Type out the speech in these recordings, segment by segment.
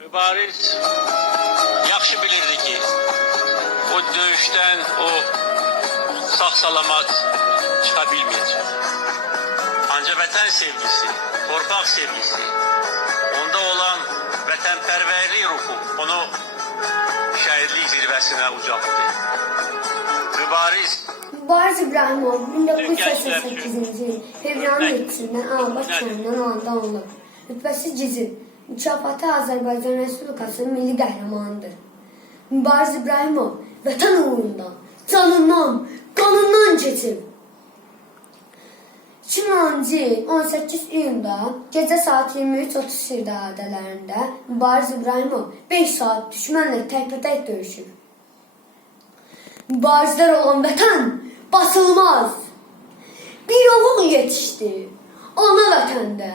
Mübariz yaxşı bilirdi ki o dövüşten o sağ salamat çıkabilmeyecek. Ancak vatan sevgisi, torpaq sevgisi, onda olan vətənpərvərlik ruhu onu şəhidlik zirvəsinə ucaltdı. Mübariz Bariz İbrahimov 1988 yıl fevralın 7'sinden Ağabey köyünden anadan olub. Rütbəsi Cizin. Mükafatı Azərbaycan Respublikasının milli qəhrəmanıdır. Mübariz İbrahimov vətən uğrunda canından, qanından keçib. 2010-cu il 18 iyunda gecə saat 23:30 radələrində Mübariz İbrahimov 5 saat düşmənlə təkbətək döyüşür. Mübarizler olan vətən basılmaz. Bir oğul yetişti ana vətəndə.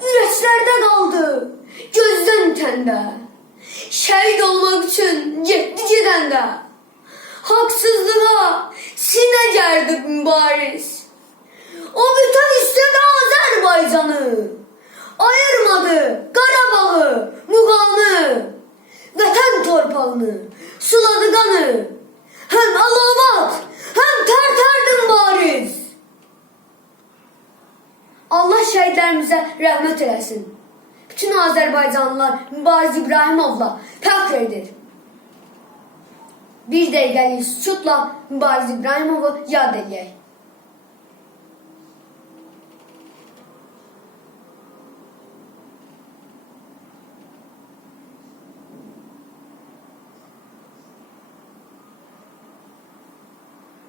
Qaldı gözdən itəndə. Şəhid olmaq üçün getdi gedəndə. Haksızlığa sinə gərdi mübariz. O bütün istedi Azerbaycan'ı. Ayırmadı Qarabağ'ı, Muğan'ı. Vətən torpağını, suladı qanı. Hem alavat, hem terterdim bariz. Allah şəhidlərimizə rəhmət eləsin. Bütün Azərbaycanlılar Mübariz İbrahimovla fəxr edir. Bir dəqiqəlik sükutla Mübariz İbrahimovu yad edək.